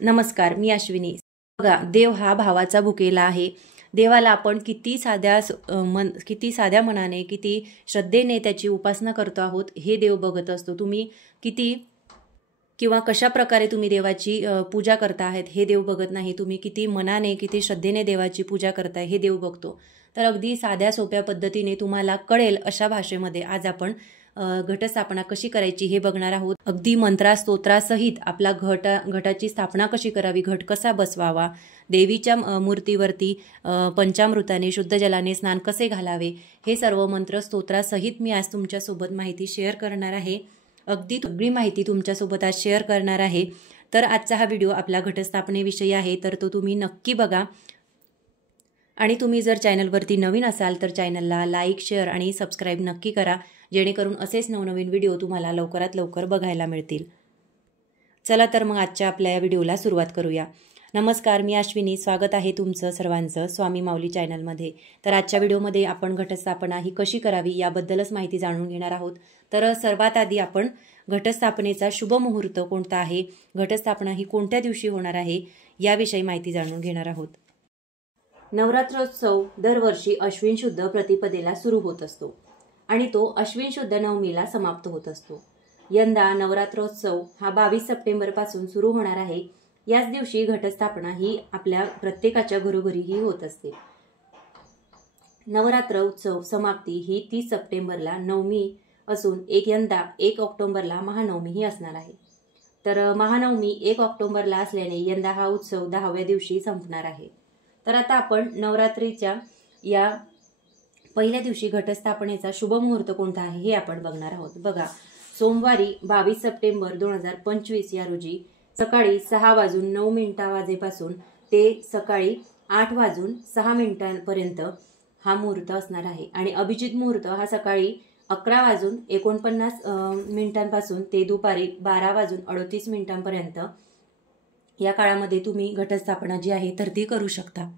नमस्कार, मी अश्विनी। बघा, देव हा भावाचा भुकेला आहे। देवाला आपण किती साध्या मनाने, किती श्रद्धेने त्याची उपासना करतो आहोत हे देव बघत असतो। तुम्ही किती किंवा कशा प्रकारे तुम्ही देवाची पूजा करता आहात हे देव बघत नाही। तुम्ही किती मनाने, किती श्रद्धेने देवाची पूजा करताय हे देव बघतो। तर अगदी साध्या सोप्या पद्धतीने तुम्हाला कळेल अशा भाषेमध्ये आज आपण घटस्थापना कशी करायची हे बघणार आहोत। अगदी मंत्रा स्तोत्रासहित आपला घटाची स्थापना कशी करावी, घट कसा बसवावा, देवीच्या मूर्तीवरती पंचामृताने शुद्ध जलाने स्नान कसे घालावे, हे सर्व मंत्र स्तोत्रासहित मी आज तुमच्यासोबत माहिती शेअर करणार आहे। अगदी सगळी माहिती तुमच्यासोबत आज शेअर करणार आहे। तर आजचा हा व्हिडिओ आपल्या घटस्थापनेविषयी आहे, तर तो तुम्ही नक्की बघा। आणि तुम्ही जर चॅनलवरती नवीन असाल तर चॅनलला लाईक, शेअर आणि सबस्क्राईब नक्की करा, जेणेकरून असेच नवनवीन व्हिडिओ तुम्हाला लवकरात लवकर बघायला मिळतील। चला तर मग आजच्या आपल्या या व्हिडिओला सुरुवात करूया। नमस्कार, मी अश्विनी। स्वागत आहे तुमचं सर्वांचं स्वामी माऊली चॅनलमध्ये। तर आजच्या व्हिडिओमध्ये आपण घटस्थापना ही कशी करावी याबद्दलच माहिती जाणून घेणार आहोत। तर सर्वात आधी आपण घटस्थापनेचा शुभ मुहूर्त कोणता आहे, घटस्थापना ही कोणत्या दिवशी होणार आहे याविषयी माहिती जाणून घेणार आहोत। नवरात्रोत्सव दरवर्षी अश्विन शुद्ध प्रतिपदेला सुरू होत असतो आणि तो अश्विन शुद्ध नवमीला समाप्त होत असतो। यंदा नवरात्रोत्सव हा 22 सप्टेंबर पासून सुरू होणार आहे। याच दिवशी घटस्थापना ही आपल्या प्रत्येकाच्या घरोघरीही होत असते। नवरात्र उत्सव समाप्ती ही 30 सप्टेंबरला नवमी असून यंदा 1 ऑक्टोबरला महानवमी ही असणार आहे। तर महानवमी 1 ऑक्टोबरला असल्याने यंदा हा उत्सव 10व्या दिवशी संपणार आहे। तर आता आपण नवरात्रीच्या या पहिल्या दिवशी घटस्थापनेचा शुभ मुहूर्त कोणता आहे हे आपण बघणार आहोत। बघा, सोमवारी 22 सप्टेंबर 2025 या रोजी सकाळी 6:09 वाजेपासून ते सकाळी 8:06 हा मुहूर्त असणार आहे। आणि अभिजित मुहूर्त हा सकाळी 11:49 पासून ते दुपारी 12:38 या काळामध्ये तुम्ही घटस्थापना जी आहे तर ती करू शकता।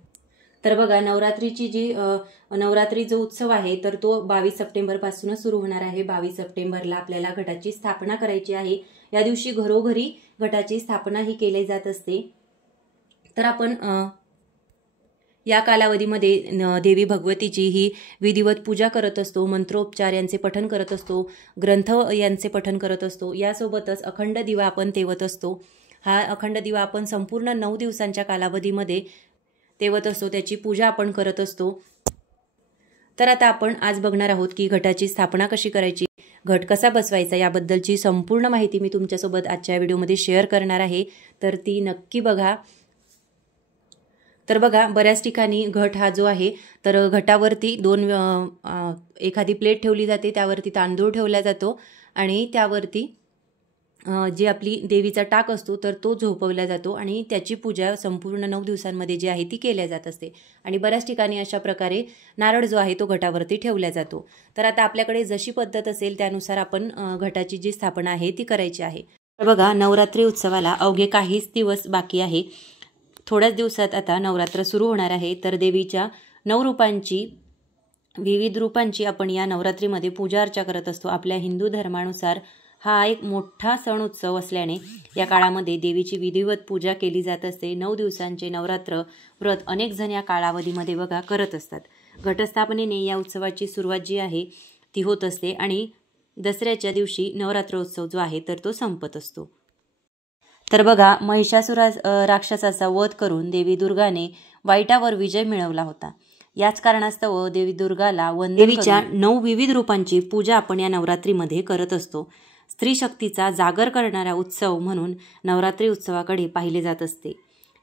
तर बघा, नवरात्री जो उत्सव आहे तर तो 22 सप्टेंबर पासूनच सुरू होणार आहे। 22 सप्टेंबरला आपल्याला घटाची स्थापना करायची आहे। या दिवशी घरोघरी घटाची स्थापना ही केली जात असते। तर आपण या कालावधीमध्ये देवी भगवतीची ही विधिवत पूजा करत असतो, मंत्रोपचार यांचे पठण करत असतो, ग्रंथ यांचे पठण करत असतो। यासोबतच अखंड दिवा आपण तेवत असतो। हा अखंड दिवा आपण संपूर्ण 9 दिवसांच्या कालावधीमध्ये तेवत असतो, त्याची पूजा आपण करत असतो। तर आता आपण आज बघणार आहोत की घटाची स्थापना कशी करायची, घट कसा बसवायचा याबद्दलची संपूर्ण माहिती मी तुमच्यासोबत आजच्या व्हिडिओमध्ये शेअर करणार आहे, तर ती नक्की बघा। तर बघा, बऱ्याच ठिकाणी घट हा जो आहे तर घटावरती एखादी प्लेट ठेवली जाते, त्यावरती तांदूळ ठेवला जातो आणि त्यावरती जी आपली देवीचा टाक असतो तर तो झोपवला जातो आणि त्याची पूजा संपूर्ण 9 दिवसांमध्ये जी आहे ती केल्या जात असते। आणि बऱ्याच ठिकाणी अशा प्रकारे नारळ जो आहे तो घटावरती ठेवला जातो। तर आता आपल्याकडे जशी पद्धत असेल त्यानुसार आपण घटाची जी स्थापना आहे ती करायची आहे। तर बघा, नवरात्री उत्सवाला अवघे काहीच दिवस बाकी आहे। थोड्याच दिवसात आता नवरात्र सुरू होणार आहे। तर देवीच्या 9 रूपांची, विविध रूपांची आपण या नवरात्रीमध्ये पूजा अर्चा करत असतो। आपल्या हिंदू धर्मानुसार हा एक मोठा सण उत्सव असल्याने या काळामध्ये देवीची विधिवत पूजा केली जात असते। 9 दिवसांचे नवरात्र व्रत अनेक जण या कालावधीमध्ये बघा करत असतात। घटस्थापनेने या उत्सवाची सुरुवात जी आहे ती होत असते आणि दसऱ्याच्या दिवशी नवरात्रोत्सव जो आहे तर तो संपत असतो। तर बघा, महिषासुर राक्षसाचा वध करून देवी दुर्गाने वाईटावर विजय मिळवला होता। याच कारणास्तव देवी दुर्गाला देवीच्या 9 विविध रूपांची पूजा आपण या नवरात्रीमध्ये करत असतो। स्त्री शक्तीचा जागर करणारा उत्सव म्हणून नवरात्री उत्सवाकडे पाहिले जात असते।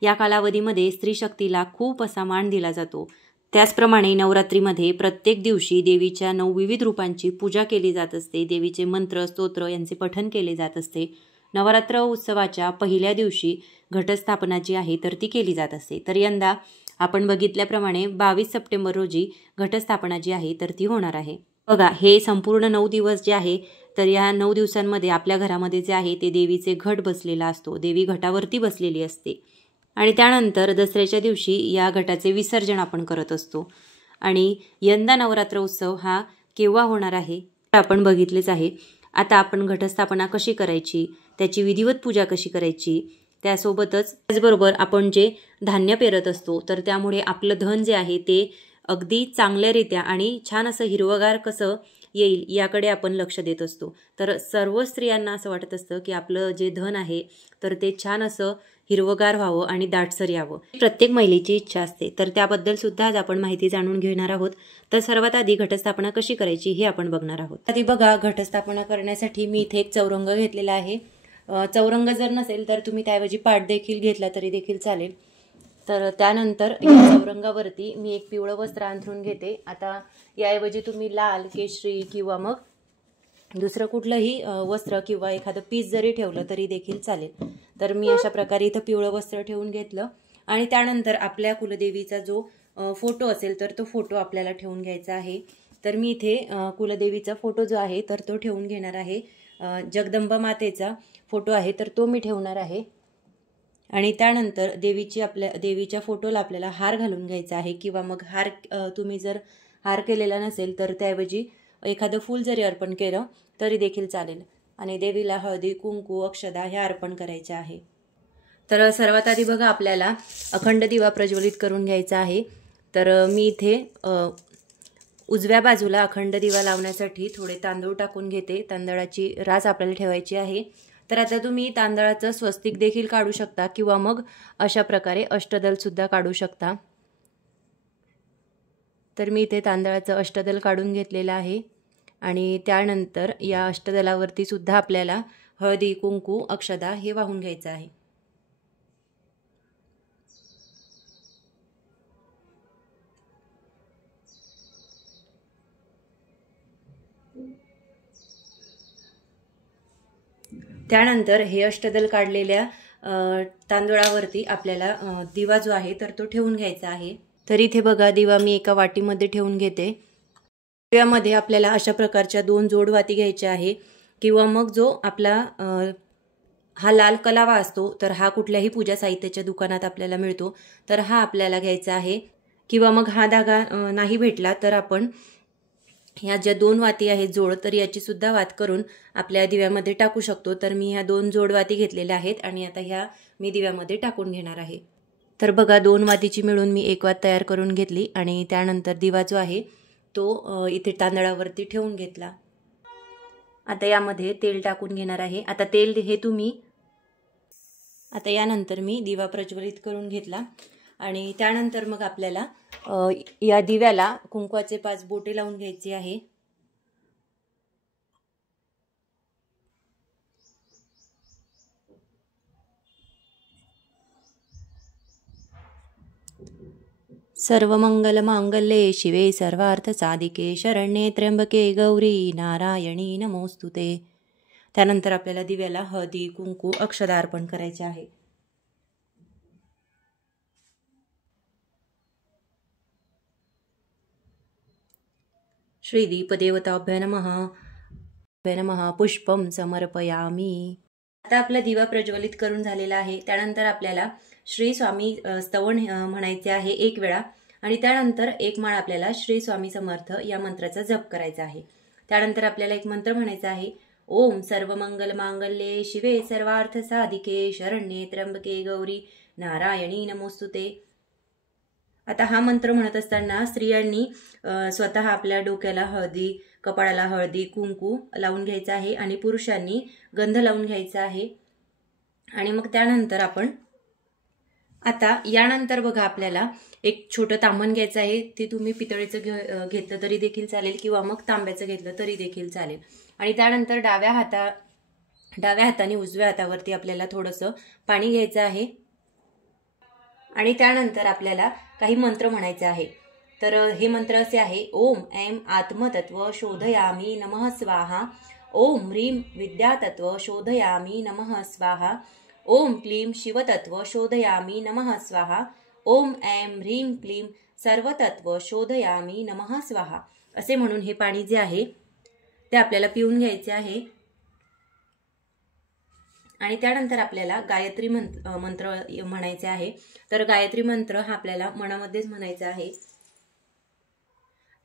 या कालावधीमध्ये स्त्री शक्तीला खूप असा मान दिला जातो। त्याचप्रमाणे नवरात्रीमध्ये प्रत्येक दिवशी देवीच्या 9 विविध रूपांची पूजा केली जात असते। देवीचे मंत्र, स्तोत्र यांचे पठण केले जात असते। नवरात्र उत्सवाच्या पहिल्या दिवशी घटस्थापना जी आहे तर ती केली जात असते। तर यंदा आपण बघितल्याप्रमाणे 22 सप्टेंबर रोजी घटस्थापना जी आहे तर ती होणार आहे। बघा, हे संपूर्ण 9 दिवस जे आहे तर या 9 दिवसांमध्ये आपल्या घरामध्ये जे आहे ते देवीचे घट बसलेला असतो, देवी घटावरती बसलेली असते। आणि त्यानंतर दसऱ्याच्या दिवशी या घटाचे विसर्जन आपण करत असतो। आणि यंदा नवरात्र उत्सव हा केव्हा होणार आहे आपण बघितलेच आहे। आता आपण घटस्थापना कशी करायची, त्याची विधिवत पूजा कशी करायची त्यासोबतच त्याचबरोबर आपण जे धान्य पेरत असतो तर त्यामुळे आपलं धन जे आहे ते अगदी चांगल्यारीत्या आणि छान असं हिरवगार कसं येईल याकडे आपण लक्ष देत असतो। तर सर्व स्त्रियांना असं वाटत असतं की आपलं जे धन आहे तर ते छान असं हिरवगार व्हावं आणि दाटसर यावं, प्रत्येक महिलेची इच्छा असते। तर त्याबद्दल सुद्धा आज आपण माहिती जाणून घेणार आहोत। तर सर्वात आधी घटस्थापना कशी करायची हे आपण बघणार आहोत। आधी बघा, घटस्थापना करण्यासाठी मी इथे एक चौरंग घेतलेला आहे। चौरंग जर नसेल तर तुम्ही त्याऐवजी पाट देखील घेतला तरी देखील चालेल। तर त्यानंतर या चौरंगावरती मी एक पिवळं वस्त्र अंथरून घेते। आता याऐवजी तुम्ही लाल, केशरी किंवा मग दुसरं कुठलंही वस्त्र किंवा एखादं पीस जरी ठेवलं तरी देखील चालेल। तर मी अशा प्रकारे इथं पिवळं वस्त्र ठेवून घेतलं आणि त्यानंतर आपल्या कुलदेवीचा जो फोटो असेल तर तो फोटो आपल्याला ठेवून घ्यायचा आहे। तर मी इथे कुलदेवीचा फोटो जो आहे तर तो ठेवून घेणार आहे। जगदंबा मातेचा फोटो आहे तर तो मी ठेवणार आहे आणि त्यानंतर देवीच्या फोटोला आपल्याला हार घालून घ्यायचा आहे किंवा मग हार तुम्ही जर हार केलेला नसेल तर त्याऐवजी एखादं फूल जरी अर्पण केलं तरी देखील चालेल आणि देवीला हळदी, कुंकू, अक्षदा ह्या अर्पण करायच्या आहे। तर सर्वात आधी बघा, आपल्याला अखंड दिवा प्रज्वलित करून घ्यायचा आहे। तर मी इथे उजव्या बाजूला अखंड दिवा लावण्यासाठी थोडे तांदूळ टाकून घेते। तांदळाची रास आपल्याला ठेवायची आहे। तर आता तुम्ही तांदळाचं स्वस्तिक देखील काढू शकता किंवा मग अशा प्रकारे अष्टदल सुद्धा काढू शकता। तर मी इथे तांदळाचं अष्टदल काढून घेतलेलं आहे आणि त्यानंतर या अष्टदलावरती सुद्धा आपल्याला हळदी, कुंकू, अक्षदा हे वाहून घ्यायचं आहे। त्यानंतर हे अष्टदल काढलेल्या तांदूळावरती आपल्याला दिवा जो आहे तर तो ठेवून घ्यायचा आहे। तर इथे बघा, दिवा मी एका वाटीमध्ये ठेवून घेते। दिव्यामध्ये आपल्याला अशा प्रकारच्या 2 जोड वाती घ्यायच्या आहे किंवा मग जो आपला हा लाल कलावा असतो तर हा कुठल्याही पूजा साहित्याच्या दुकानात आपल्याला मिळतो तर हा आपल्याला घ्यायचा आहे किंवा मग हा धागा नाही भेटला तर आपण ह्या ज्या 2 वाती आहेत जोड तर याची सुद्धा वात करून आपल्या दिव्यामध्ये टाकू शकतो। तर मी ह्या 2 जोड वाती घेतलेल्या आहेत आणि आता ह्या मी दिव्यामध्ये टाकून घेणार आहे। तर बघा, 2 वातीची मिळून मी एक वात तयार करून घेतली आणि त्यानंतर दिवा जो आहे तो इथे तांदळावरती ठेवून घेतला। आता यामध्ये तेल टाकून घेणार आहे। आता तेल हे तुम्ही आता यानंतर मी दिवा प्रज्वलित करून घेतला आणि त्यानंतर मग आपल्याला या दिव्याला कुंकवाचे 5 बोटे लावून घ्यायचे आहे। सर्वमंगल मांगल्ये शिवे सर्वार्थ साधिके शरण्ये त्र्यंबके गौरी नारायणी नमोस्तुते। त्यानंतर आपल्याला दिव्याला हळदी, कुंकू, अक्षदा अर्पण करायचे आहे। श्री दीपदेवताभ्य नमः पुष्पम समर्पयामी। आता आपला दिवा प्रज्वलित करून झालेला आहे। त्यानंतर आपल्याला श्री स्वामी स्तवन म्हणायचे आहे 1 वेळा आणि त्यानंतर एक माळ आपल्याला श्री स्वामी समर्थ या मंत्राचा जप करायचा आहे। त्यानंतर आपल्याला एक मंत्र म्हणायचा आहे, ओम सर्वमंगल मांगल्ये शिवे सर्वार्थ साधिके शरण्ये त्र्यंबके गौरी नारायणी नमोस्तुते। आता हा मंत्र म्हणत असताना स्त्रियांनी स्वतः आपल्या डोक्याला हळदी, कपाळाला हळदी, कुंकू लावून घ्यायचा आहे आणि पुरुषांनी गंध लावून घ्यायचा आहे। आणि मग त्यानंतर आपण आता यानंतर बघा, आपल्याला एक छोटं तांबण घ्यायचं आहे। ते तुम्ही पितळेचं घेतलं तरी देखील चालेल किंवा मग तांब्याचं घेतलं तरी देखील चालेल। आणि त्यानंतर डाव्या हाताने उजव्या हातावरती आपल्याला थोडंसं पाणी घ्यायचं आहे आणि त्यानंतर आपल्याला काही मंत्र म्हणायचे आहे। तर हे मंत्र असे आहे, ओम ऐं आत्मतत्व शोधयामी नमः स्वाहा, ओम ह्रीं विद्यातत्व शोधयामी नमः स्वाहा, ओम क्लीं शिवतत्व शोधयामी नमः स्वाहा, ओम ऐं ह्रीं क्लीं सर्वतत्व शोधयामी नमः स्वाहा। असे म्हणून हे पाणी जे आहे ते आपल्याला पिऊन घ्यायचे आहे आणि त्यानंतर आपल्याला गायत्री मंत्र म्हणायचे आहे। तर गायत्री मंत्र हा आपल्याला मनामध्येच म्हणायचा आहे।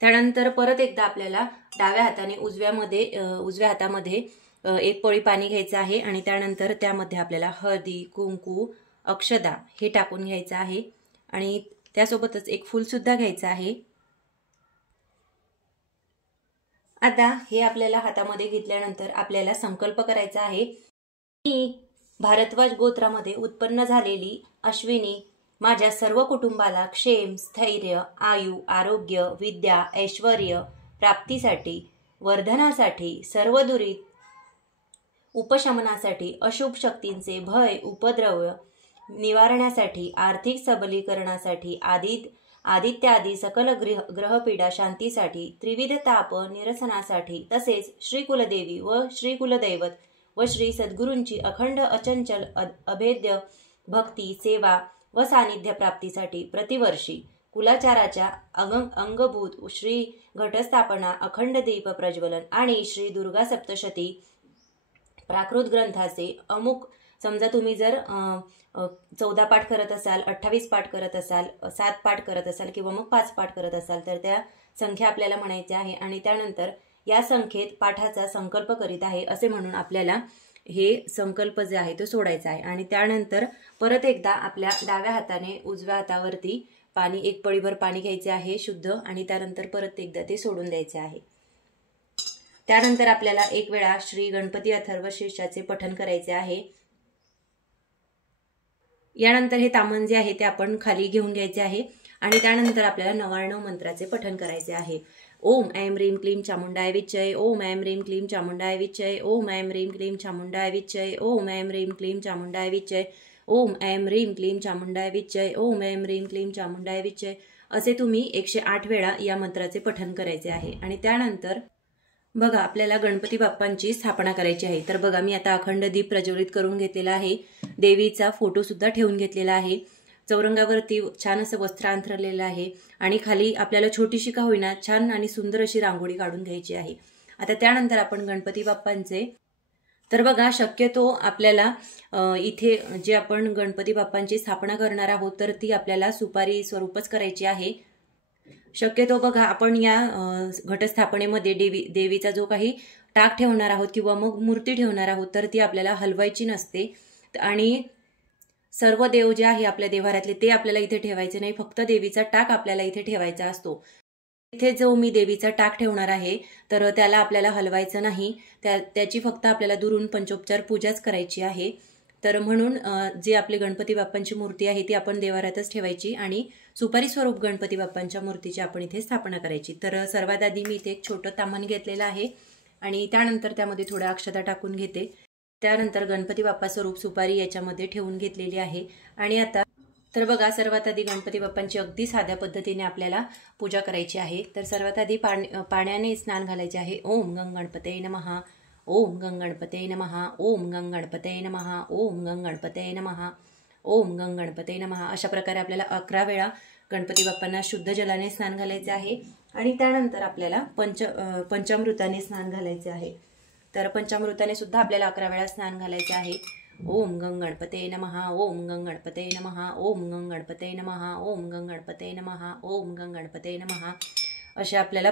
त्यानंतर परत एकदा आपल्याला डाव्या हाताने उजव्या हातामध्ये एक पळी पाणी घ्यायचं आहे आणि त्यानंतर त्यामध्ये आपल्याला हळदी, कुंकू, अक्षदा हे टाकून घ्यायचं आहे आणि त्यासोबतच एक फूलसुद्धा घ्यायचं आहे। आता हे आपल्याला हातामध्ये घेतल्यानंतर आपल्याला संकल्प करायचा आहे की भारद्वाज गोत्रामध्ये उत्पन्न झालेली अश्विनी माझ्या सर्व कुटुंबाला क्षेम, स्थैर्य, आयु, आरोग्य, विद्या, ऐश्वर्य प्राप्तीसाठी, वर्धनासाठी, सर्व दुरित उपशमनासाठी, अशुभ शक्तींचे भय, उपद्रव निवारण्यासाठी, आर्थिक सबलीकरणासाठी, आदित्यादी सकल ग्रहपीडा शांतीसाठी, त्रिविध ताप निरसनासाठी, तसेच श्री कुलदेवी व श्री कुलदैवत व श्री सद्गुरूंची अखंड अचंचल अभेद्य भक्ती, सेवा व सानिध्य प्राप्तीसाठी प्रतिवर्षी कुलाचाराच्या अंगभूत श्री घटस्थापना, अखंड दीप प्रज्वलन आणि श्री दुर्गा सप्तशती प्राकृत ग्रंथाचे अमुक, समजा तुम्ही जर 14 पाठ करत असाल, 28 पाठ करत असाल, 7 पाठ करत असाल किंवा मग 5 पाठ करत असाल तर त्या संख्या आपल्याला म्हणायच्या आहे आणि त्यानंतर या संख्येत पाठाचा संकल्प करीत आहे असे म्हणून आपल्याला हे संकल्प जे आहे तो सोडायचा आहे आणि त्यानंतर परत एकदा आपल्या डाव्या हाताने उजव्या हातावरती पाणी, एक पळीभर पाणी घ्यायचे आहे शुद्ध आणि त्यानंतर परत एकदा ते सोडून द्यायचे आहे। त्यानंतर आपल्याला एक वेळा श्री गणपती अथर्व शीर्षाचे पठण करायचे आहे। यानंतर हे तामन जे आहे ते आपण खाली घेऊन घ्यायचे आहे आणि त्यानंतर आपल्याला 99 मंत्राचे पठण करायचे आहे। ओम ऐं ह्रीं क्लीं चामुंडाय विच्चय, ओम ऐं ह्रीं क्लीं चामुंडाय विच्चय, ओम ऐं ह्रीं क्लीं चामुंडाय विच्चय, ओम ऐं ह्रीं क्लीं चामुंडाय विच्चय, ओम ऐं ह्रीं क्लीं चामुंडाय विच्चय, ओम ऐं ह्रीं क्लीं चामुंडाय विच्चय असे तुम्ही 108 वेळा या मंत्राचे पठण करायचे आहे। आणि त्यानंतर बघा आपल्याला गणपती बाप्पांची स्थापना करायची आहे। तर बघा मी आता अखंड दीप प्रज्वलित करून घेतलेला आहे, देवीचा फोटो सुद्धा ठेवून घेतलेला आहे, चौरंगावरती छान असं वस्त्र अंथरलेलं आहे आणि खाली आपल्याला छोटीशी का होईना छान आणि सुंदर अशी रांगोळी काढून घ्यायची आहे। आता त्यानंतर आपण गणपती बाप्पांचे, तर बघा शक्यतो आपल्याला इथे जे आपण गणपती बाप्पांची स्थापना करणार आहोत तर ती आपल्याला सुपारी स्वरूपच करायची आहे। शक्यतो बघा आपण या घटस्थापनेमध्ये देवीचा जो काही टाक ठेवणार आहोत किंवा मग मूर्ती ठेवणार आहोत तर ती आपल्याला हलवायची नसते आणि सर्व देव जे आहे आपल्या देवाऱ्यातले ते आपल्याला इथे ठेवायचे नाही, फक्त देवीचा टाक आपल्याला इथे ठेवायचा असतो। इथे जो मी देवीचा टाक ठेवणार आहे तर त्याला आपल्याला हलवायचं नाही, त्याची फक्त आपल्याला दुरून पंचोपचार पूजाच करायची आहे। तर म्हणून जे आपली गणपती बाप्पांची मूर्ती आहे ती आपण देवाऱ्यातच ठेवायची आणि सुपारी स्वरूप गणपती बाप्पांच्या मूर्तीची आपण इथे स्थापना करायची। तर सर्वात आधी मी इथे एक छोटं ताम्हण घेतलेलं आहे आणि त्यानंतर त्यामध्ये थोड्या अक्षता टाकून घेते। त्यानंतर गणपती बाप्पा स्वरूप सुपारी याच्यामध्ये ठेवून घेतलेली आहे आणि आता तर बघा सर्वात आधी गणपती बाप्पांची अगदी साध्या पद्धतीने आपल्याला पूजा करायची आहे। तर सर्वात आधी पाण्याने स्नान घालायचे आहे। ओम गंग गणपतये नमः, ओम गंग गणपतये नमः, ओम गंग गणपतये नमः, ओम गंग गणपतये नमः, ओम गंग गणपतये नमः अशा प्रकारे आपल्याला 11 वेळा गणपती बाप्पांना शुद्ध जलाने स्नान घालायचे आहे आणि त्यानंतर आपल्याला पंचामृताने स्नान घालायचे आहे। तर पंचामृताने सुद्धा आपल्याला 11 वेळा स्नान घालायचे आहे। ओम गंग गणपतये नमः, ओम गंग गणपतये नमः, ओम गंग गणपतये नमः, ओम गंग गणपतये नमः, ओम गंग गणपतये नमः असे आपल्याला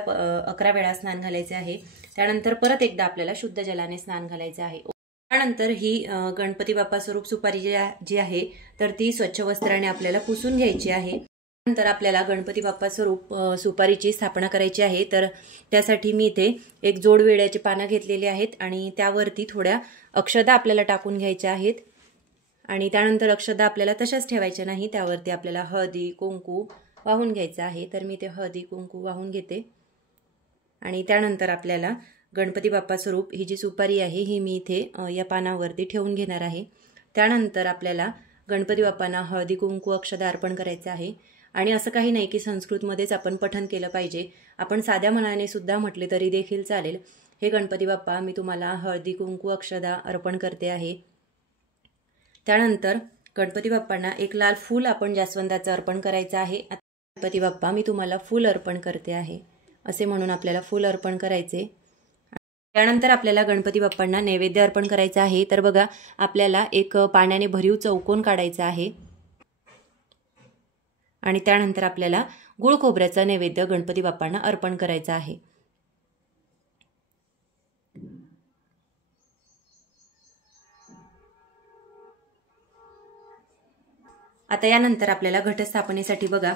11 वेळा स्नान घालायचे आहे। त्यानंतर परत एकदा आपल्याला शुद्ध जलाने स्नान घालायचे आहे। त्यानंतर ही गणपती बाप्पा स्वरूप सुपारी जी आहे तर ती स्वच्छ वस्त्राने आपल्याला पुसून घ्यायची आहे। नंतर आपल्याला गणपती बाप्पा स्वरूप सुपारीची स्थापना करायची आहे। तर त्यासाठी मी इथे एक जोड वेड्याची पानं घेतलेली आहेत आणि त्यावरती थोड्या अक्षदा आपल्याला टाकून घ्यायच्या आहेत आणि त्यानंतर अक्षदा आपल्याला तशाच ठेवायच्या नाही, त्यावरती आपल्याला हळदी कुंकू वाहून घ्यायचं आहे। तर मी ते हळदी कुंकू वाहून घेते आणि त्यानंतर आपल्याला गणपती बाप्पा स्वरूप ही जी सुपारी आहे ही मी इथे या पानावरती ठेवून घेणार आहे। त्यानंतर आपल्याला गणपती बाप्पांना हळदी कुंकू अक्षदा अर्पण करायचं आहे आणि असं काही नाही की संस्कृतमध्येच आपण पठण केलं पाहिजे, आपण साध्या मनाने सुद्धा म्हटले तरी देखील चालेल। हे गणपती बाप्पा मी तुम्हाला हळदी कुंकू अक्षदा अर्पण करते आहे। त्यानंतर गणपती बाप्पांना एक लाल फूल आपण जास्वंदाचं अर्पण करायचं आहे। गणपती बाप्पा मी तुम्हाला फूल अर्पण करते आहे असे म्हणून आपल्याला फूल अर्पण करायचे। त्यानंतर आपल्याला गणपती बाप्पांना नैवेद्य अर्पण करायचा आहे। तर बघा आपल्याला एक पाण्याने भरीव चौकोन काढायचा आहे आणि त्यानंतर आपल्याला गुळ खोबऱ्याचा नैवेद्य गणपती बाप्पांना अर्पण करायचा आहे। आता यानंतर आपल्याला घटस्थापनेसाठी बघा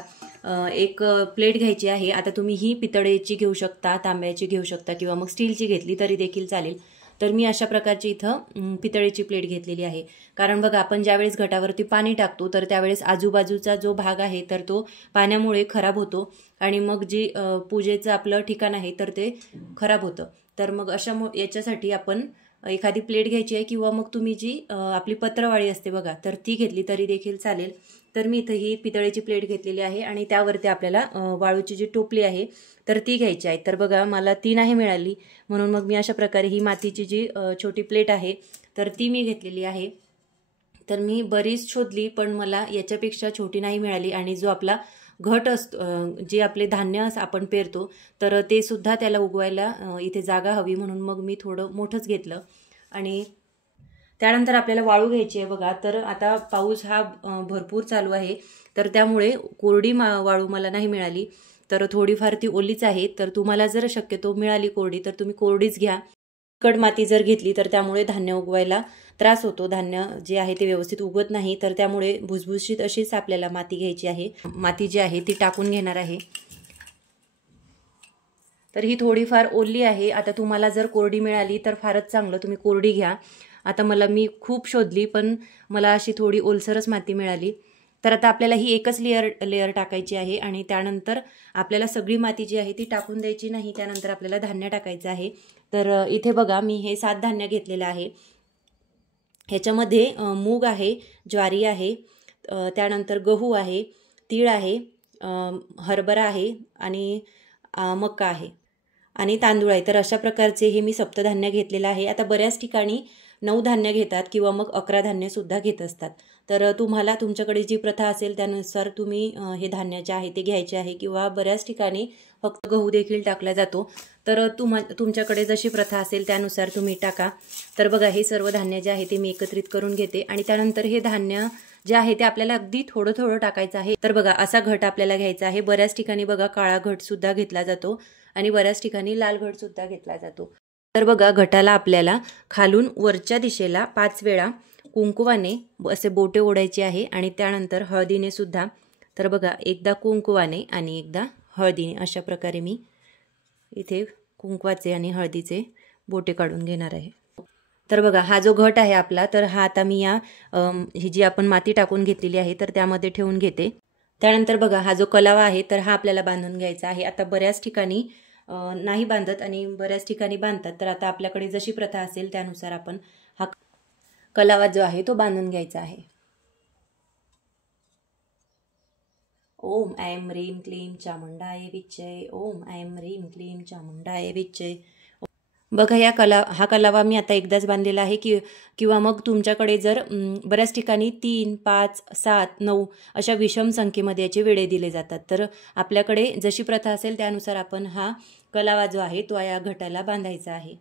एक प्लेट घ्यायची आहे। आता तुम्ही ही पितळेची घेऊ शकता, तांब्याची घेऊ शकता किंवा मग स्टीलची घेतली तरी देखील चालेल। तर मी अशा प्रकारची इथं पितळेची प्लेट घेतलेली आहे। कारण बघा आपण ज्यावेळेस घटावरती पाणी टाकतो तर त्यावेळेस आजूबाजूचा जो भाग आहे तर तो पाण्यामुळे खराब होतो आणि मग जी पूजेचं आपलं ठिकाण आहे तर ते खराब होतं। तर मग याच्यासाठी आपण एखादी प्लेट घ्यायची आहे किंवा मग तुम्ही जी आपली पत्रवाळी असते बघा तर ती घेतली तरी देखील चालेल। तर मी इथं ही पितळेची प्लेट घेतलेली आहे आणि त्यावरती आपल्याला वाळूची जी टोपली आहे तर ती घ्यायची आहे। तर बघा मला ती नाही मिळाली म्हणून मग मी अशा प्रकारे ही मातीची जी छोटी प्लेट आहे तर ती मी घेतलेली आहे। तर मी बरीच शोधली पण मला याच्यापेक्षा छोटी नाही मिळाली आणि जो आपला घट असतो जे आपले धान्य आपण पेरतो तर ते सुद्धा त्याला उगवायला इथे जागा हवी म्हणून मग मी थोडं मोठंच घेतलं। आणि त्यानंतर आपल्याला वाळू घ्यायची आहे बघा। तर आता पाऊस हा भरपूर चालू आहे तर त्यामुळे कोरडी वाळू मला नाही मिळाली तर थोडीफार ती ओलीच आहे। तर तुम्हाला जर शक्यतो मिळाली कोरडी तर तुम्ही कोरडीच घ्या। चिकट माती जर घेतली तर त्यामुळे धान्य उगवायला त्रास होतो, धान्य जे आहे ते व्यवस्थित उगवत नाही। तर त्यामुळे भुसभुशीत अशीच आपल्याला माती घ्यायची आहे। माती जी आहे ती टाकून घेणार आहे। तर ही थोडीफार ओली आहे। आता तुम्हाला जर कोरडी मिळाली तर फारच चांगलं, तुम्ही कोरडी घ्या। आता मी खूप शोधली पण मला अशी थोडी ओलसरच माती मिळाली। तर आता आपल्याला ही एकच लेयर टाकायची आहे आणि त्यानंतर आपल्याला सगळी माती जी आहे ती टाकून द्यायची नाही। त्यानंतर आपल्याला धान्य टाकायचं आहे। तर इथे बघा मी हे 7 धान्य घेतलेलं आहे। ह्याच्यामध्ये मूग आहे, ज्वारी आहे, त्यानंतर गहू आहे, तीळ आहे, हरभरा आहे आणि मका आहे आणि तांदूळ आहे। तर अशा प्रकारचे हे मी सप्तधान्य घेतलेलं आहे। आता बऱ्याच ठिकाणी 9 धान्य घेतात किंवा मग 11 धान्य सुद्धा घेत असतात। तर तुम्हाला तुमच्याकडे जी प्रथा असेल त्यानुसार तुम्ही हे धान्य जे आहे ते घ्यायचे आहे किंवा बऱ्याच ठिकाणी फक्त गहू देखील टाकला जातो। तर तुमच्याकडे जशी प्रथा असेल त्यानुसार तुम्ही टाका। तर बघा हे सर्व धान्य जे आहे ते मी एकत्रित करून घेते आणि त्यानंतर हे धान्य जे आहे ते आपल्याला अगदी थोडं थोडं टाकायचं आहे। तर बघा असा घट आपल्याला घ्यायचा आहे। बऱ्याच ठिकाणी बघा काळा घट सुद्धा घेतला जातो आणि बऱ्याच ठिकाणी लाल घट सुद्धा घेतला जातो। तर बघा घटाला आपल्याला खालून वरच्या दिशेला 5 वेळा कुंकुवाने असे बोटे ओढायचे आहे आणि त्यानंतर हळदीने सुद्धा। तर बघा एकदा कुंकुवाने आणि एकदा हळदीने अशा प्रकारे मी इथे कुंकवाचे आणि हळदीचे बोटे काढून घेणार आहे। तर बघा हा जो घट आहे आपला तर हा आता मी ही जी आपण माती टाकून घेतलेली आहे तर त्यामध्ये ठेवून घेते। त्यानंतर बघा हा जो कलावा आहे तर हा आपल्याला बांधून घ्यायचा आहे। आता बऱ्याच ठिकाणी नाही बांधत आणि बऱ्याच ठिकाणी बांधतात। तर आता आपल्याकडे जशी प्रथा असेल त्यानुसार आपण हा कलावा जो आहे तो बांधून घ्यायचा आहे। ओम ऐं ह्रीं क्लीं चामुंडाय विच्चे, ओम ऐं ह्रीं क्लीं चामुंडाय विच्चे। बघा हा कलावा मी आता एकदाच बांधलेला आहे किंवा मग तुमच्याकडे जर बऱ्याच ठिकाणी 3, 5, 7, 9 अशा विषम संख्येमध्ये याचे वेढे दिले जातात। तर आपल्याकडे जशी प्रथा असेल त्यानुसार आपण हा कलावा जो आहे तो या घटाला बांधायचा आहे।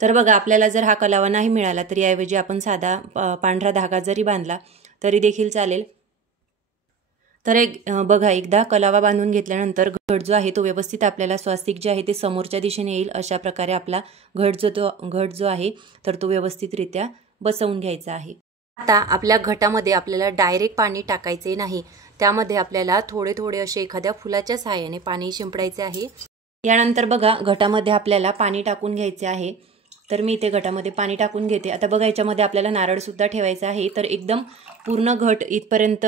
तर बघा आपल्याला जर हा कलावा नाही मिळाला तरी याऐवजी आपण साधा पांढरा धागा जरी बांधला तरी देखील चालेल। तर बघा एकदा कलावा बांधून घेतल्यानंतर घट जो आहे तो व्यवस्थित आपल्याला स्वास्तिक जे आहे ते समोरच्या दिशेने येईल अशा प्रकारे आपला घट जो आहे तर तो व्यवस्थितरित्या बसवून घ्यायचा आहे। आता आपल्या घटामध्ये आपल्याला डायरेक्ट पाणी टाकायचे नाही, त्यामध्ये आपल्याला थोडे थोडे असे एखाद्या फुलाच्या सहाय्याने पाणी शिंपडायचे आहे। यानंतर बघा घटामध्ये आपल्याला पाणी टाकून घ्यायचे आहे। तर मी इथे घटामध्ये पाणी टाकून घेते। आता बघा याच्यामध्ये आपल्याला नारळ सुद्धा ठेवायचा आहे। तर एकदम पूर्ण घट इथपर्यंत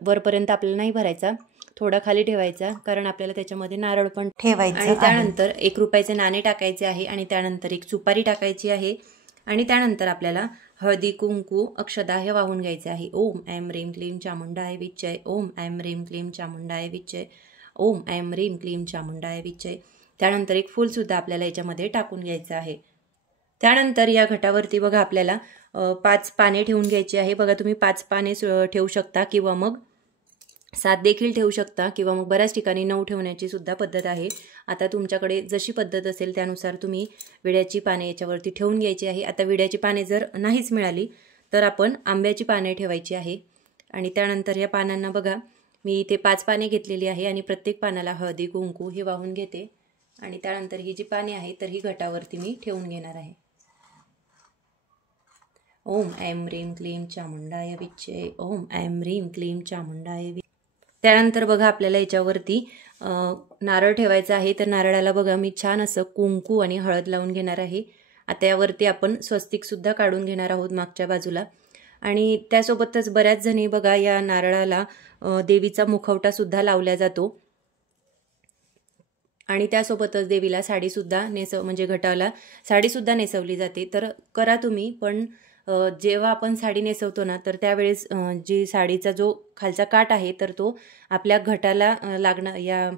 वरपर्यंत आपल्याला नाही भरायचा, थोडा खाली ठेवायचा कारण आपल्याला त्याच्यामध्ये नारळ पण ठेवायचा आहे। आणि त्यानंतर 1 रुपयाचे नाणे टाकायचे आहे आणि त्यानंतर एक सुपारी टाकायची आहे आणि त्यानंतर आपल्याला हळदी कुंकू अक्षदा हे वाहून घ्यायचे आहे। ओम ऐं ह्रीं क्लीं चामुंडाय विच्चे, ओम ऐं ह्रीं क्लीं चामुंडाय विच्चे, ओम ऐं ह्रीं क्लीं चामुंडाय विच्चे। त्यानंतर एक फूल सुद्धा आपल्याला याच्यामध्ये टाकून घ्यायचं आहे। त्यानंतर या घटावरती बघा आपल्याला 5 पाने ठेवून घ्यायची आहे। बघा तुम्ही 5 पाने ठेवू शकता किंवा मग 7 देखील ठेवू शकता किंवा मग बऱ्याच ठिकाणी 9 ठेवण्याची सुद्धा पद्धत आहे। आता तुमच्याकडे जशी पद्धत असेल त्यानुसार तुम्ही विड्याची पाने याच्यावरती ठेवून घ्यायची आहे। आता विड्याची पाने जर नाहीच मिळाली तर आपण आंब्याची पाने ठेवायची आहे आणि त्यानंतर या पानांना बघा मी इथे 5 पाने घेतलेली आहे आणि प्रत्येक पानाला हळदी कुंकू हे वाहून घेते आणि त्यानंतर ही जी पाने आहे तर ही घटावरती मी ठेवून घेणार आहे। ओम ऐं ह्रीं क्लीं चामुंडाय विच्चे, ओम ऐं ह्रीं क्लीं चामुंडाय विच्चे। त्यानंतर बघा आपल्याला याच्यावरती नारळ ठेवायचा आहे। तर नारळाला बघा मी छान असं कुंकू आणि हळद लावून घेणार आहे। आता यावरती आपण स्वस्तिक सुद्धा काढून घेणार आहोत मागच्या बाजूला। आणि त्यासोबतच बऱ्याच जणी बघा या नारळाला देवीचा मुखवटा सुद्धा लावला जातो आणि त्यासोबतच देवीला साडी सुद्धा म्हणजे घटाला साडी सुद्धा नेसवली जाते। तर करा तुम्ही, पण जेव्हा आपण साडी नेसवतो ना तर त्यावेळेस जी साडीचा जो खालचा काठ आहे तर तो आपल्या घटाला लागणार, या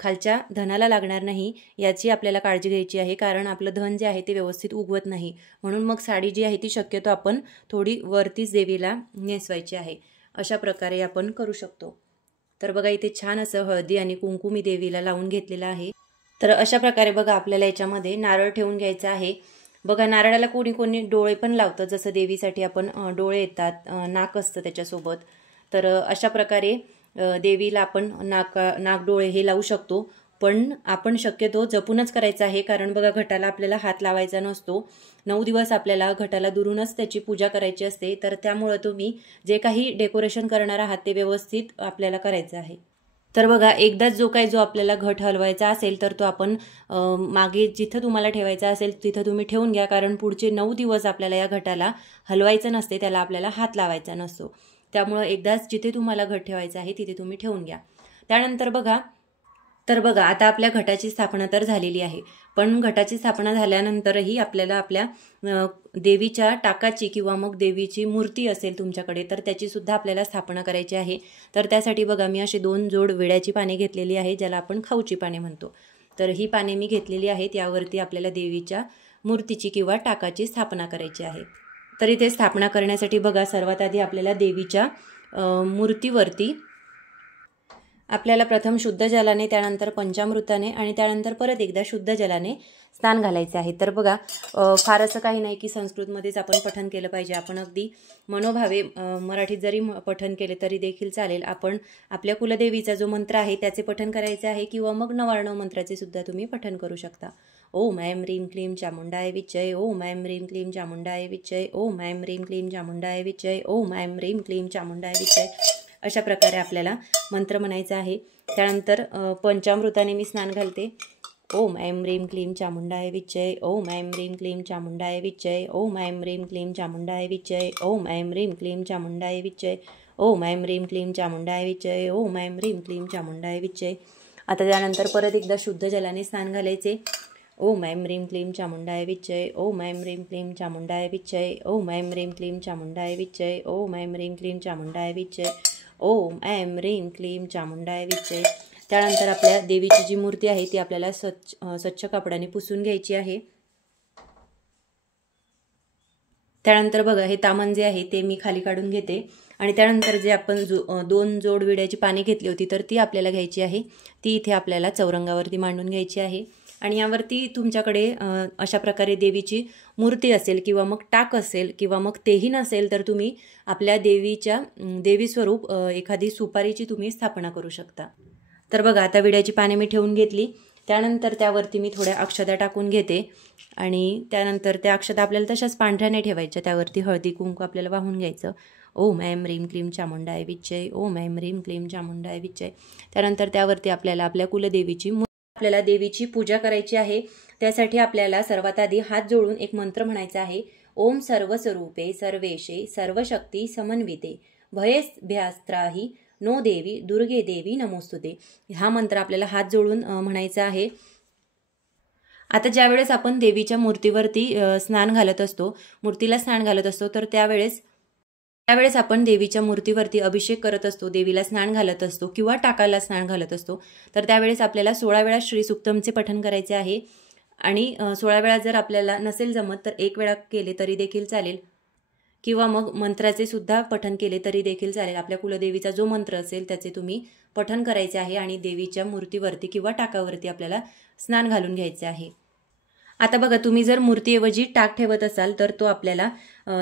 खालच्या धनाला लागणार नाही याची आपल्याला काळजी घ्यायची आहे, कारण आपलं धन जे आहे ते व्यवस्थित उगवत नाही। म्हणून मग साडी जी आहे ती शक्यतो आपण थोडी वरतीच देवीला नेसवायची आहे। अशा प्रकारे आपण करू शकतो। तर बघा इथे छान असं हळदी आणि कुंकू मी देवीला लावून घेतलेलं आहे। तर अशा प्रकारे बघा आपल्याला याच्यामध्ये नारळ ठेवून घ्यायचा आहे। बघा नारळाला कोणी कोणी डोळे पण लावतं, जसं देवीसाठी आपण डोळे येतात, नाक असतं त्याच्यासोबत। तर अशा प्रकारे देवीला आपण नाक डोळे हे लावू शकतो, पण आपण शक्यतो जपूनच करायचं आहे, कारण बघा घटाला आपल्याला हात लावायचा नसतो। 9 दिवस आपल्याला घटाला दुरूनच त्याची पूजा करायची असते। तर त्यामुळे तुम्ही जे काही डेकोरेशन करणार आहात ते व्यवस्थित आपल्याला करायचं आहे। तर बघा एकदाच जो आपल्याला घट हलवायचा असेल तर तो आपण मागे जिथं तुम्हाला ठेवायचा असेल तिथं तुम्ही ठेवून घ्या, कारण पुढचे 9 दिवस आपल्याला या घटाला हलवायचं नसते, त्याला आपल्याला हात लावायचा नसतो। त्यामुळे एकदाच जिथे तुम्हाला घट ठेवायचा आहे तिथे तुम्ही ठेवून घ्या। त्यानंतर बघा आता आपल्या घटाची स्थापना तर झालेली आहे, पण घटाची स्थापना झाल्यानंतरही आपल्याला आपल्या देवीच्या टाकाची किंवा मग देवीची मूर्ती असेल तुमच्याकडे तर त्याची सुद्धा आपल्याला स्थापना करायची आहे। तर त्यासाठी बघा मी अशी 2 जोड विड्याची पाने घेतलेली आहे, ज्याला आपण खाऊची पाने म्हणतो। तर ही पाने मी घेतलेली आहेत, यावरती आपल्याला देवीच्या मूर्तीची किंवा टाकाची स्थापना करायची आहे। तर इथे स्थापना करण्यासाठी बघा सर्वात आधी आपल्याला देवीच्या मूर्तीवरती आपल्याला प्रथम शुद्ध जलाने, त्यानंतर पंचामृताने आणि त्यानंतर परत एकदा शुद्ध जलाने स्नान घालायचे आहे। तर बघा फार असं काही नाही की संस्कृतमध्येच आपण पठण केलं पाहिजे, आपण अगदी मनोभावे मराठीत जरी पठण केले तरी देखील चालेल। आपण आपल्या कुलदेवीचा जो मंत्र आहे त्याचे पठण करायचे आहे, किंवा मग नवार्णव मंत्राचे सुद्धा तुम्ही पठण करू शकता। ओम ऐं ह्रीं क्लीं चामुंडाय विच्चे, ओम ऐं ह्रीं क्लीं चामुंडाय विच्चे, ओम ऐं ह्रीं क्लीं चामुंडाय विच्चे, ओम ऐं ह्रीं क्लीं चामुंडाय विच्चे। अशा प्रकारे आपल्याला मंत्र म्हणायचा आहे। त्यानंतर पंचामृताने मी स्नान घालते। ओम ऐं ह्रीं क्लीं चामुंडाय विच्चे, ओम ऐं ह्रीं क्लीं चामुंडाय विच्चे, ओम ऐं ह्रीं क्लीं चामुंडाय विच्चे, ओम ऐं ह्रीं क्लीं चामुंडाय विच्चे, ओम ऐं ह्रीं क्लीं चामुंडाय विच्चे, ओम ऐं ह्रीं क्लीं चामुंडाय विच्चे। आता त्यानंतर परत एकदा शुद्ध जलाने स्नान घालायचे। ओम ऐं ह्रीं क्लीं चामुंडाय विच्चे, ओम ऐं ह्रीं क्लीं चामुंडाय विच्चे, ओम ऐं ह्रीं क्लीं चामुंडाय विच्चे, ओम ऐं ह्रीं क्लीं चामुंडाय विच्चे, ओम ऐं ह्रीं क्लीं चामुंडाय विच्चे। त्यानंतर आपल्या देवीची जी मूर्ती आहे ती आपल्याला स्वच्छ कपड्याने पुसून घ्यायची आहे। त्यानंतर बघा हे तामन जे आहे ते मी खाली काढून घेते, आणि त्यानंतर जे आपण 2 जोड विड्याची पाने घेतली होती तर ती आपल्याला घ्यायची आहे। ती इथे आपल्याला चौरंगावरती मांडून घ्यायची आहे, आणि यावरती तुमच्याकडे अशा प्रकारे देवीची मूर्ती असेल किंवा मग टाक असेल किंवा मग तेही नसेल तर तुम्ही आपल्या देवी स्वरूप एखादी सुपारीची तुम्ही स्थापना करू शकता। तर बघा आता विड्याची पाने मी ठेवून घेतली। त्यानंतर त्यावरती मी थोड्या अक्षता टाकून घेते, आणि त्यानंतर त्या अक्षता आपल्याला तशाच पांढऱ्या नाही ठेवायच्या, त्यावरती हळदी कुंकू आपल्याला वाहून घ्यायचं। ओम ऐं ह्रीं क्लीं चामुंडाय विच्चे, ओम ऐं ह्रीं क्लीं चामुंडाय विच्चे। त्यानंतर त्यावरती आपल्याला आपल्या आपल्याला देवीची पूजा करायची आहे। त्यासाठी आपल्याला सर्वात आधी हात जोडून एक मंत्र म्हणायचा आहे। ओम सर्वस्वरूपे सर्वेशे सर्वशक्ती समन्विते भयेभ्यस्त्राहि नो देवी दुर्गे देवी नमोस्तुते। हा मंत्र आपल्याला हात जोडून म्हणायचा आहे। आता ज्यावेळेस आपण देवीच्या मूर्तीवरती मूर्तीला स्नान घालत असतो तर त्यावेळेस आपण देवीच्या मूर्तीवरती अभिषेक करत असतो, देवीला स्नान घालत असतो किंवा टाकाला स्नान घालत असतो। तर त्यावेळेस आपल्याला 16 वेळा श्री सुक्तमचे पठण करायचे आहे, आणि 16 वेळा जर आपल्याला नसेल जमत तर 1 वेळा केले तरी देखील चालेल, किंवा मग मंत्राचे सुद्धा पठण केले तरी देखील चालेल। आपल्या कुलदेवीचा जो मंत्र असेल त्याचे तुम्ही पठण करायचे आहे, आणि देवीच्या मूर्तीवरती किंवा टाकावरती आपल्याला स्नान घालून घ्यायचे आहे। आता बघा तुम्ही जर मूर्तीऐवजी टाक ठेवत असाल तर तो आपल्याला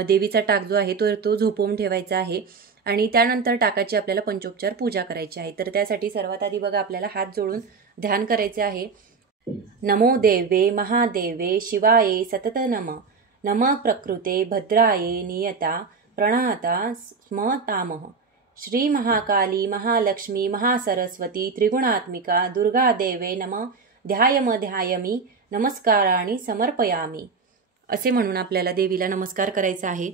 देवीचा टाक जो आहे तो झोपवून ठेवायचा आहे, आणि त्यानंतर टाकाची आपल्याला पंचोपचार पूजा करायची आहे। तर त्यासाठी सर्वात आधी बघा आपल्याला हात जोडून ध्यान करायचे आहे। नमो देवे महादेवे शिवाये सतत नम, नमः प्रकृते भद्राये नियता प्रणाता स्म तामः। श्री महाकाली महालक्ष्मी महासरस्वती त्रिगुणात्मिका दुर्गा देवे नमः ध्यायमी नमस्काराणि समर्पयामी असे म्हणून आपल्याला देवीला नमस्कार करायचा आहे।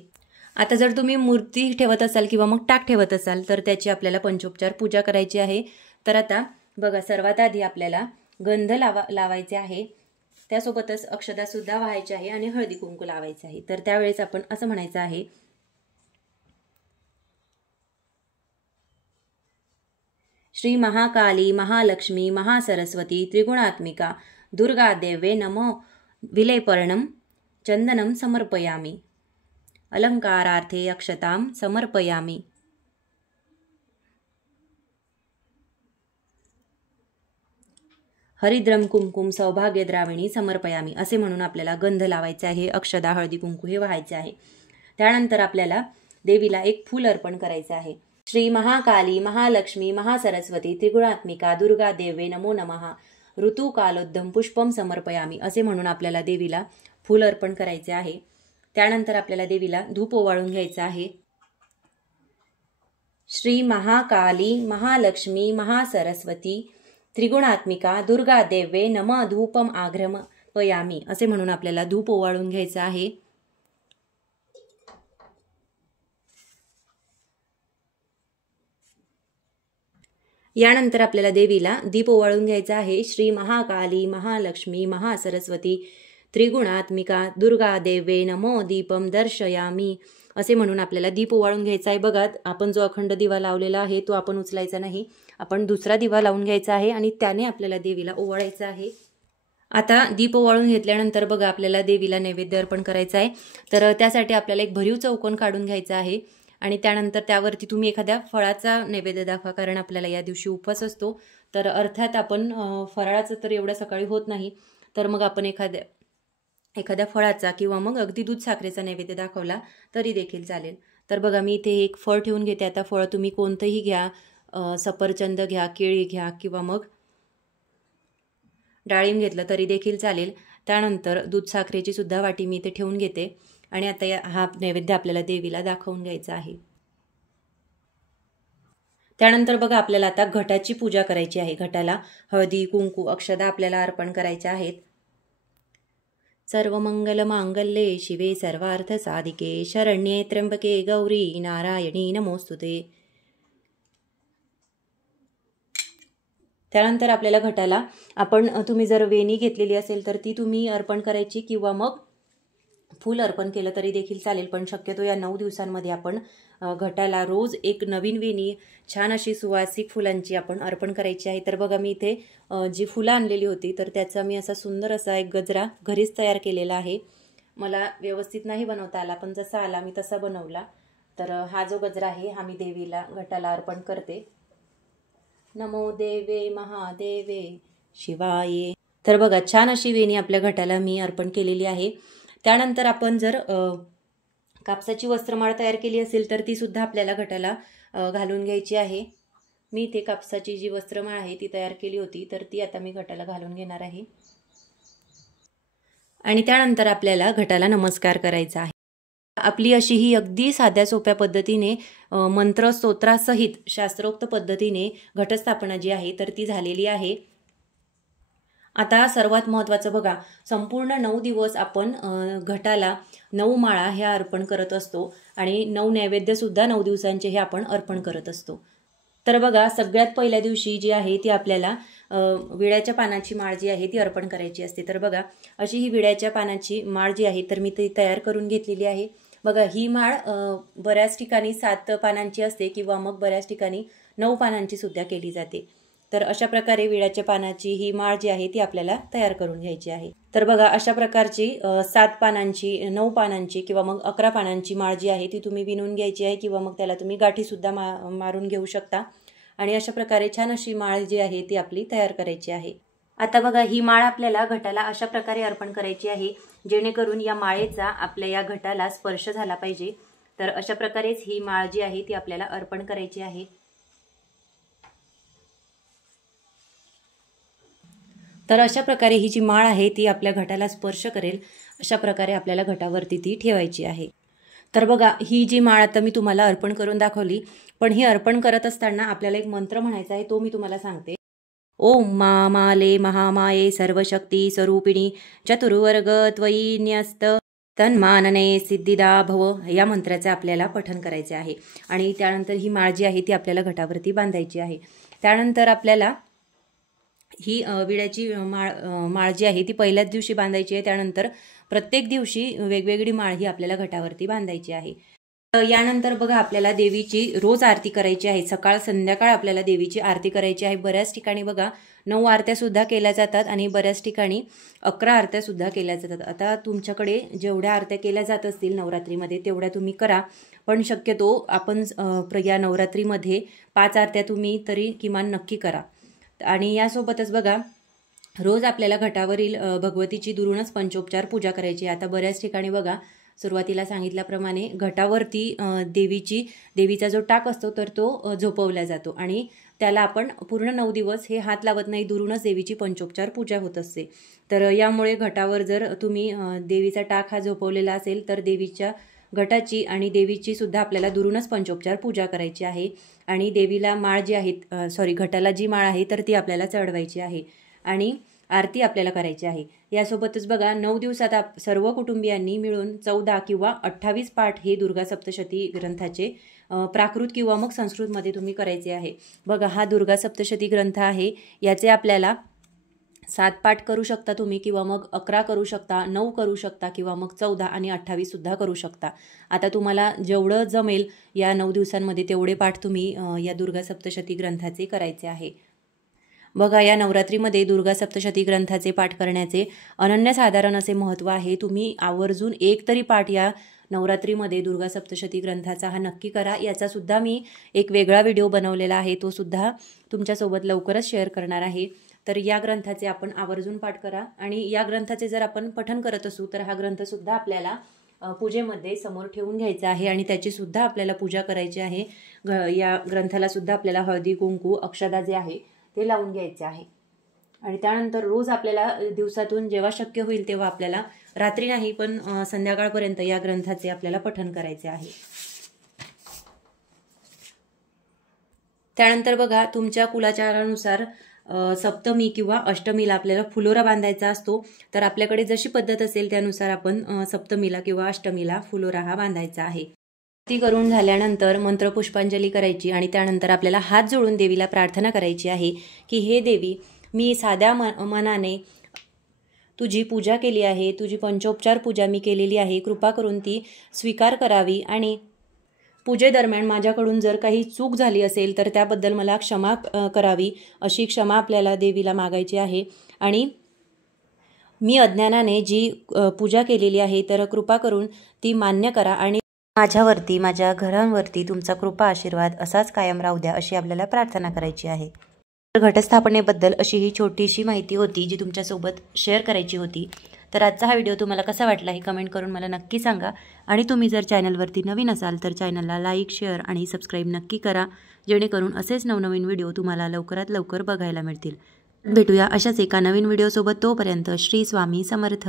आता जर तुम्ही मूर्ती ठेवत असाल किंवा मग टाक ठेवत असाल तर त्याची आपल्याला पंचोपचार पूजा करायची आहे। तर आता बघा, सर्वात आधी आपल्याला गंध लावायचे आहे, त्यासोबतच अक्षता सुद्धा व्हायची आहे आणि हळदी कुंकू लावायचे आहे। तर त्यावेळेस आपण असं म्हणायचं आहे, श्री महाकाली महालक्ष्मी महासरस्वती त्रिगुणात्मिका दुर्गा देवे नमो विलेपर्णम चंदनम समर्पयामी अलंकारार्थे अक्षतां समर्पयामी। हरिद्रम कुंकुम सौभाग्यद्राविणी समर्पयामी असे म्हणून आपल्याला गंध लावायचे आहे, अक्षदा हळदी कुंकू हे व्हायचे आहे। त्यानंतर आपल्याला देवीला एक फूल अर्पण करायचे आहे। श्री महाकाली महालक्ष्मी महासरस्वती त्रिगुणात्मिका दुर्गा देवे नमो नमः ऋतुकालोद्धम पुष्पम समर्पयामी असे म्हणून आपल्याला देवीला फूल अर्पण करायचे आहे। त्यानंतर आपल्याला देवीला धूप ओवाळून घ्यायचा आहे। श्री महाकाली महालक्ष्मी महासरस्वती त्रिगुणात्मिका दुर्गा देवे नमः धूपम आघ्रापयामी असे म्हणून आपल्याला धूप ओवाळून घ्यायचा आहे। यानंतर आपल्याला देवीला दीप ओवाळून घ्यायचा आहे। श्री महाकाली महालक्ष्मी महासरस्वती त्रिगुणात्मिका दुर्गा देवे नमो दीपम दर्शयामी असे म्हणून आपल्याला दीप ओवाळून घ्यायचा आहे। बघा, आपण जो अखंड दिवा लावलेला आहे तो आपण उचलायचा नाही, आपण दुसरा दिवा लावून घ्यायचा आहे आणि त्याने आपल्याला देवीला ओवाळायचं आहे। आता दीप ओवाळून घेतल्यानंतर बघा, आपल्याला देवीला नैवेद्य अर्पण करायचा आहे। तर त्यासाठी आपल्याला एक भरीव चौकोन काढून घ्यायचा आहे आणि त्यानंतर त्यावरती तुम्ही एखाद्या फळाचा नैवेद्य दाखवा, कारण आपल्याला या दिवशी उपवास असतो। तर अर्थात आपण फराळाचं तर एवढ्या सकाळी होत नाही, तर मग आपण एखाद्या फळाचा किंवा मग अगदी दूध साखरेचा नैवेद्य दाखवला तरी देखील चालेल। तर बघा, मी इथे एक फळ ठेवून घेते। आता फळ तुम्ही कोणतंही घ्या, सफरचंद घ्या, केळी घ्या किंवा मग डाळिंब घेतलं तरी देखील चालेल। त्यानंतर दूध साखरेची सुद्धा वाटी मी इथे ठेवून घेते आणि आता हा नैवेद्य आपल्याला देवीला दाखवून घ्यायचा आहे। त्यानंतर बघा, आपल्याला आता घटाची पूजा करायची आहे। घटाला हळदी कुंकू अक्षदा आपल्याला अर्पण करायच्या आहेत। सर्व मंगल मांगल्ये शिवे सर्वार्थ साधिके शरण्ये त्र्यंबके गौरी नारायणी नमोस्तुते। त्यानंतर आपल्याला घटाला तुम्ही जर वेणी घेतलेली असेल तर ती तुम्ही अर्पण करायची किंवा मग फूल अर्पण केलं तरी देखील चालेल, पण शक्यतो या 9 दिवसांमध्ये आपण घटाला रोज एक नवीन वेणी छान अशी सुवासिक फुलांची आपण अर्पण करायची आहे। तर बघा, मी इथे जी फुलं आणलेली होती तर त्याचा मी असा सुंदर असा एक गजरा घरीच तयार केलेला आहे। मला व्यवस्थित नाही बनवता आला, पण जसा आला मी तसा बनवला। तर हा जो गजरा आहे हा मी देवीला घटाला अर्पण करते। नमो देवे महादेवे शिवाये। तर बघा, छान अशी वेणी आपल्या घटाला मी अर्पण केलेली आहे। त्यानंतर आपण जर कापसाची वस्त्रमाळ तयार केली असेल तर ती सुद्धा आपल्याला घटाला घालून घ्यायची आहे। मी इथे कापसाची जी वस्त्रमाळ आहे ती तयार केली होती, तर ती आता मी घटाला घालून घेणार आहे आणि त्यानंतर आपल्याला घटाला नमस्कार करायचा आहे। आपली अशी ही अगदी साध्या सोप्या पद्धतीने मंत्र स्तोत्रासहित शास्त्रोक्त पद्धतीने घटस्थापना जी आहे तर ती झालेली आहे। आता सर्वात महत्त्वाचं बघा, संपूर्ण 9 दिवस आपण घटाला 9 माळा ह्या अर्पण करत असतो आणि 9 नैवेद्य सुद्धा 9 दिवसांचे हे आपण अर्पण करत असतो। तर बघा, सगळ्यात पहिल्या दिवशी जी आहे ती आपल्याला विड्याच्या पानाची माळ जी आहे ती अर्पण करायची असते। तर बघा, अशी ही विड्याच्या पानाची माळ जी आहे तर मी ती तयार करून घेतलेली आहे। बघा, ही माळ बऱ्याच ठिकाणी 7 पानांची असते किंवा मग बऱ्याच ठिकाणी 9 पानांची सुद्धा केली जाते। तर अशा प्रकारे विड्याच्या पानाची ही माळ जी आहे ती आपल्याला तयार करून घ्यायची आहे। तर बघा, अशा प्रकारची 7 पानांची 9 पानांची किंवा मग 11 पानांची माळ जी आहे ती तुम्ही विणून घ्यायची आहे किंवा मग त्याला तुम्ही गाठी सुद्धा मारून घेऊ शकता आणि अशा प्रकारे छान अशी माळ जी आहे ती आपली तयार करायची आहे। आता बघा, ही माळ आपल्याला घटाला अशा प्रकारे अर्पण करायची आहे जेणेकरून या माळेचा आपल्या या घटाला स्पर्श झाला पाहिजे। तर अशा प्रकारेच ही माळ जी आहे ती आपल्याला अर्पण करायची आहे। तर अशा प्रकारे ही जी माळ आहे ती आपल्या घटाला स्पर्श करेल अशा प्रकारे आपल्याला घटावरती ती ठेवायची आहे। तर बघा ही जी माळ आता मी तुम्हाला अर्पण करून दाखवली, पण ही अर्पण करत असताना आपल्याला एक मंत्र म्हणायचा आहे, तो मी तुम्हाला सांगते। ओम मा माले महामाये सर्वशक्ती स्वरूपिणी चतुर्वर्ग त्वयी न्यस्त तन्मानने सिद्धिदा भव, या मंत्राचे आपल्याला पठण करायचे आहे। आणि त्यानंतर ही माळ जी आहे ती आपल्याला घटावरती बांधायची आहे। त्यानंतर आपल्याला ही विड्याची माळ जी आहे ती पहिल्याच दिवशी बांधायची आहे। त्यानंतर प्रत्येक दिवशी वेगवेगळी माळ ही आपल्याला घटावरती बांधायची आहे। यानंतर बघा आपल्याला देवीची रोज आरती करायची आहे। सकाळ संध्याकाळ आपल्याला देवीची आरती करायची आहे। बऱ्याच ठिकाणी बघा 9 आरत्या सुद्धा केल्या जातात आणि बऱ्याच ठिकाणी 11 आरत्या सुद्धा केल्या जातात। आता तुमच्याकडे जेवढ्या आरत्या केल्या जात असतील नवरात्रीमध्ये तेवढ्या तुम्ही करा, पण शक्यतो आपण या नवरात्रीमध्ये 5 आरत्या तुम्ही तरी किमान नक्की करा। आणि यासोबतच बघा रोज आपल्याला घटावरील भगवतीची दुरूनच पंचोपचार पूजा करायची। आता बऱ्याच ठिकाणी बघा सुरुवातीला सांगितल्याप्रमाणे घटावरती देवीचा जो टाक असतो तर तो झोपवला जातो आणि त्याला आपण पूर्ण 9 दिवस हे हात लावत नाही, दुरूनच देवीची पंचोपचार पूजा होत असते। तर यामुळे घटावर जर तुम्ही देवीचा टाक हा झोपवलेला असेल तर देवीच्या घटाची आणि देवीची सुद्धा आपल्याला दुरूनच पंचोपचार पूजा करायची आहे। आणि देवीला माळ जी आहे घटाला जी माळ आहे तर ती आपल्याला चढवायची आहे आणि आरती आपल्याला करायची आहे। यासोबतच बघा 9 दिवसात सर्व कुटुंबियांनी मिळून 14 किंवा 28 पाठ हे दुर्गा सप्तशती ग्रंथाचे प्राकृत किंवा मग संस्कृतमध्ये तुम्ही करायचे आहे। बघा हा दुर्गा सप्तशती ग्रंथ आहे, याचे आपल्याला 7 पाठ करू शकता तुम्ही किंवा मग 11 करू शकता, 9 करू शकता किंवा मग 14 आणि 28 सुद्धा करू शकता। आता तुम्हाला जेवढं जमेल या 9 दिवसांमध्ये तेवढे पाठ तुम्ही या दुर्गा सप्तशती ग्रंथाचे करायचे आहे। बघा या नवरात्रीमध्ये दुर्गा सप्तशती ग्रंथाचे पाठ करण्याचे अनन्यसाधारण असे महत्त्व आहे। तुम्ही आवर्जून एक तरी पाठ या नवरात्रीमध्ये दुर्गा सप्तशती ग्रंथाचा हा नक्की करा। याचा सुद्धा मी एक वेगळा व्हिडिओ बनवलेला आहे, तो सुद्धा तुमच्यासोबत लवकरच शेअर करणार आहे। तर या ग्रंथाचे आपण आवर्जून पाठ करा आणि या ग्रंथाचे जर आपण पठण करत असू तर हा ग्रंथ सुद्धा आपल्याला पूजेमध्ये समोर ठेवून घ्यायचा आहे आणि त्याची सुद्धा आपल्याला पूजा करायची आहे। या ग्रंथाला सुद्धा आपल्याला हळदी कुंकू अक्षदा जे आहे ते लावून घ्यायचे आहे। आणि त्यानंतर रोज आपल्याला दिवसातून जेव्हा शक्य होईल तेव्हा आपल्याला रात्री नाही पण संध्याकाळपर्यंत या ग्रंथाचे आपल्याला पठण करायचे आहे। त्यानंतर बघा तुमच्या कुलाचारानुसार सप्तमी किंवा अष्टमीला आपल्याला फुलोरा बांधायचा असतो, तर आपल्याकडे जशी पद्धत असेल त्यानुसार आपण सप्तमीला किंवा अष्टमीला फुलोरा हा बांधायचा आहे। ती करून झाल्यानंतर मंत्रपुष्पांजली करायची आणि त्यानंतर आपल्याला हात जोडून देवीला प्रार्थना करायची आहे की हे देवी, मी साध्या मनाने तुझी पूजा केली आहे, तुझी पंचोपचार पूजा मी केलेली आहे, कृपा करून ती स्वीकार करावी आणि पूजेदरम्यान माझ्याकडून जर काही चूक झाली असेल तर त्याबद्दल मला क्षमा करावी, अशी क्षमा आपल्याला देवीला मागायची आहे। आणि मी अज्ञानाने जी पूजा केलेली आहे तर कृपा करून ती मान्य करा आणि माझ्यावरती माझ्या घरांवरती तुमचा कृपा आशीर्वाद असाच कायम राहू द्या, अशी आपल्याला प्रार्थना करायची आहे। तर घटस्थापनेबद्दल अशी ही छोटीशी माहिती होती जी तुमच्यासोबत शेअर करायची होती। तर आजचा हा व्हिडिओ तुम्हाला कसा वाटला हे कमेंट करून मला नक्की सांगा आणि तुम्ही जर चॅनलवरती नवीन असाल तर चॅनलला लाईक शेअर आणि सबस्क्राईब नक्की करा, जेणेकरून असेच नवनवीन व्हिडिओ तुम्हाला लवकरात लवकर बघायला मिळतील। भेटूया अशाच एका नवीन व्हिडिओसोबत, तोपर्यंत श्री स्वामी समर्थ।